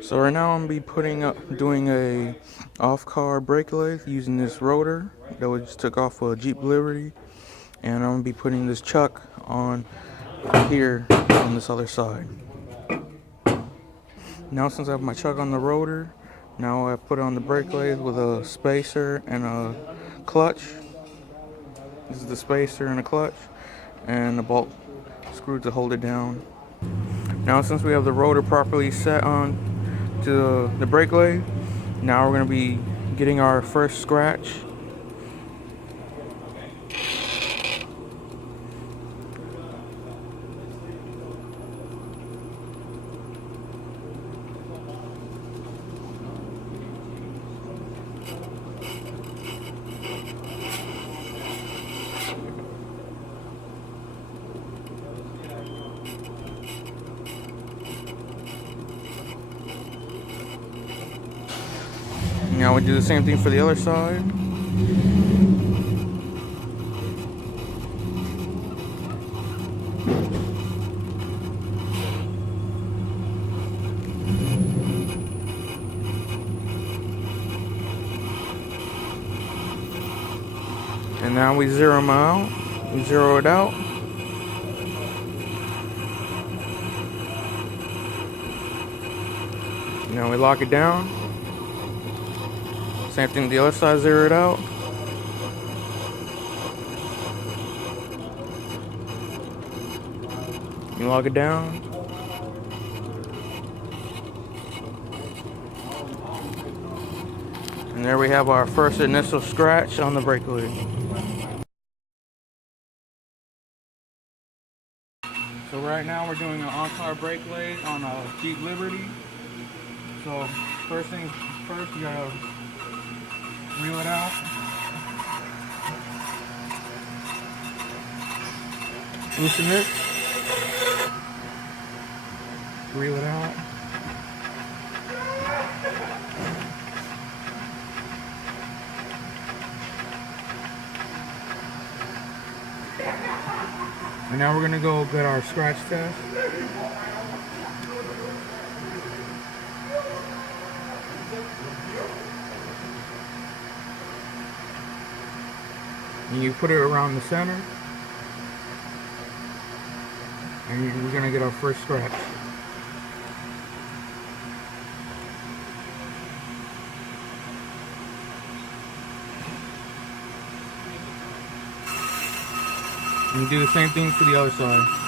So right now I'm gonna be doing a off-car brake lathe using this rotor that we just took off a Jeep Liberty, and I'm gonna be putting this chuck on here on this other side. Now since I have my chuck on the rotor, now I put it on the brake lathe with a spacer and a clutch. This is the spacer and a clutch, and the bolt screwed to hold it down. Now since we have the rotor properly set on to the brake lathe, now we're going to be getting our first scratch. Now we do the same thing for the other side. And now we zero them out. We zero it out. Now we lock it down. Same thing the other side, zero it out. You lock it down. And there we have our first initial scratch on the brake lathe. So right now we're doing an on-car brake lathe on a Jeep Liberty. So first things first, you gotta reel it out. Loosen it. Reel it out. And now we're gonna go get our scratch test. And you put it around the center, and we're gonna get our first scratch. And do the same thing for the other side.